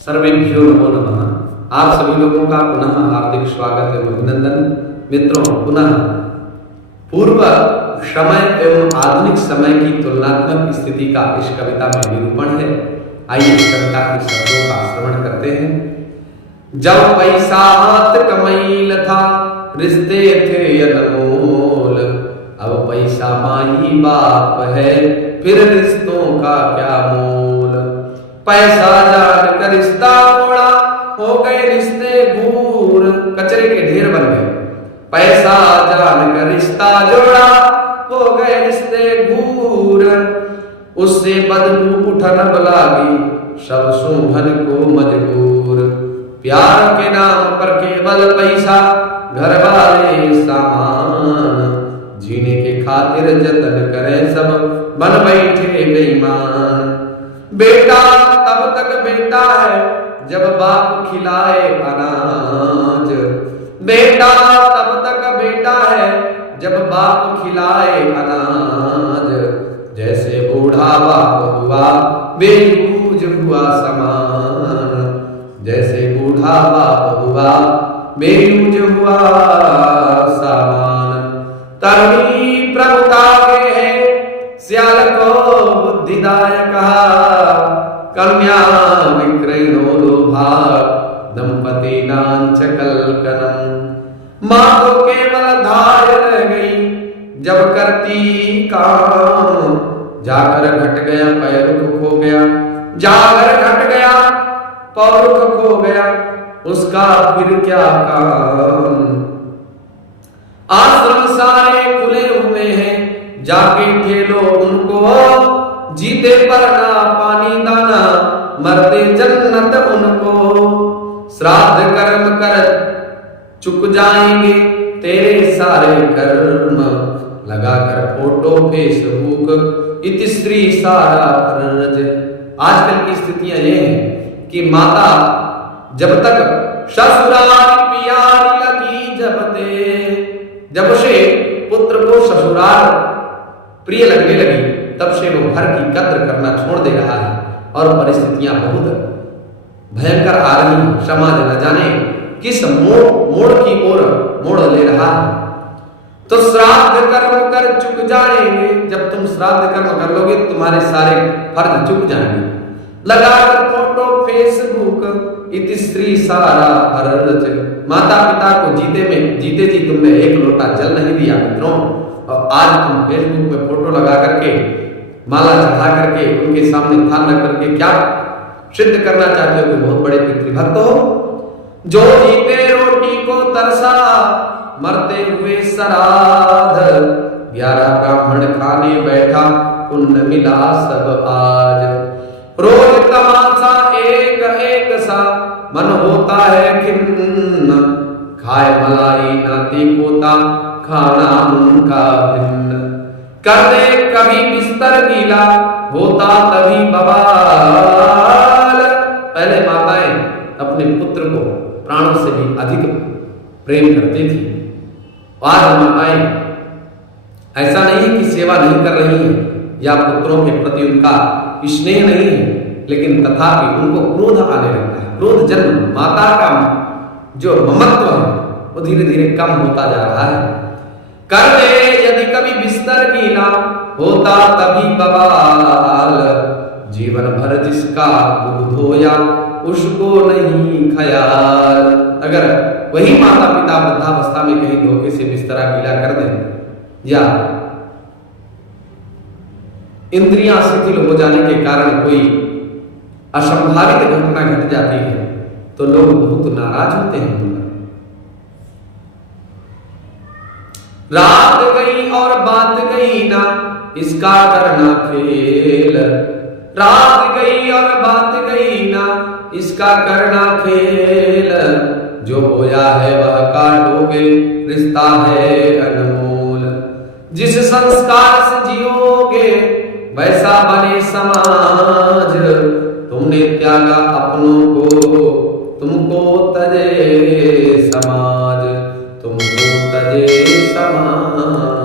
सर्वेभ्यो नमो नमः। आप सभी लोगों का पुनः हार्दिक स्वागत एवं अभिनंदन। मित्रों, पुनः पूर्व समय एवं आधुनिक समय की तुलनात्मक स्थिति का इस कविता में निरूपण है। आइए इस कविता के शब्दों का श्रवण करते हैं। जब पैसा हाथ कमैल था, रिश्ते थे अनमोल। अब पैसा माई बाप है, फिर रिश्तों का क्या मोल। पैसा जान कर रिश्ता तोड़ा, हो गए रिश्ते दूर, कचरे के ढेर बन गए। पैसा जान कर रिश्ता जोड़ा, हो गए रिश्ते दूर। उससे बदबू उठन लागी, सब सूंघन को मजबूर। प्यार के नाम पर केवल पैसा, घर वाले सामान। जीने के खातिर जतन करें सब, बन बैठे बेईमान। बेटा तब तक बेटा है, जब बाप खिलाए अनाज। बेटा तब तक बेटा है, जब बाप खिलाए अनाज। जैसे बूढ़ा बाप हुआ, बेयूज हुआ समान। जैसे बूढ़ा बाप हुआ, बेयूज हुआ समान। तभी प्रभुता के है, सियाल को बुद्धिदायक कहा। कन्या विक्रयणो लोभा, दंपति नांच कलकनम। माँ तो केवल धाय रह गई, जब करती काम। जाकर घट गया पैरुख खो गया, जाकर घट गया पौरुख खो गया। उसका फिर क्या काम। आश्रम सारे खुले हुए हैं, जाके ठेलो उनको। जीते पर ना पानी दाना, मरते जन्नत उनको। श्राद्ध कर्म कर चुक जाएंगे तेरे सारे कर्म। लगाकर फोटो फेसबुक, इतिश्री सारा फर्ज। आजकल की स्थितियां ये हैं कि माता जब तक ससुराल प्यारी लगी, जब से पुत्र को ससुराल प्रिय लगने लगी, तब से वो घर की कद्र करना छोड़ दे रहा है। और परिस्थितियां बहुत भयंकर आ रही हैं। समाज न जाने किस मोड़ की ओर मोड़ ले रहा है। तो श्राद्ध कर्म कर चुक जाएंगे। जब तुम श्राद्ध कर्म कर लोगे, तुम्हारे सारे फर्ज चुक जाएंगे। लगाकर फोटो फेसबुक, इतिश्री सारा फर्ज। माता पिता को जीते जी तुमने एक लोटा जल नहीं दिया मित्रों, और आज तुम फेसबुक पे फोटो लगा करके, माला चढ़ा करके, उनके सामने थान रख करके क्या सिद्ध करना चाहते हो कि बहुत बड़े पितृभक्त हो। जो जीते रोटी को तरसा, मरते हुए श्राद्ध। 11 ब्राह्मण खाने बैठा, पुण्य मिला सब आज। रोज तमाशा एक एक सा, मन होता है खिन्न। खाए मलाई नाती पोता, खाना उनका भिन्न। कर दे कभी बिस्तर गीला, होता तभी बवाल। पहले माताएं अपने पुत्र को प्राणों से भी अधिक प्रेम करती थी। आज माताएं ऐसा नहीं कि सेवा नहीं कर रही हैं या पुत्रों के प्रति उनका स्नेह नहीं है, लेकिन तथापि उनको क्रोध आने लगता है। क्रोध जन्म माता का जो ममत्व है वो धीरे धीरे कम होता जा रहा है। कर दे यदि कभी बिस्तर गीला, होता तभी बवाल। जीवन भर जिसका दूध धोया, उसको नहीं ख्याल। अगर वही माता पिता वृद्धावस्था में कहीं धोखे से बिस्तरा गीला कर दें, या इंद्रियां शिथिल हो जाने के कारण कोई असंभावित घटना घट जाती है, तो लोग बहुत नाराज होते हैं। रात गई और बात गई ना, इसका करना खेल। रात गई और बात गई ना, इसका करना खेल। जो बोया है वह काटोगे, रिश्ता है अनमोल। जिस संस्कार से जियोगे, वैसा बने समाज। तुमने त्यागा अपनों को, तुमको तजे समाज। तुमको तजे समाज।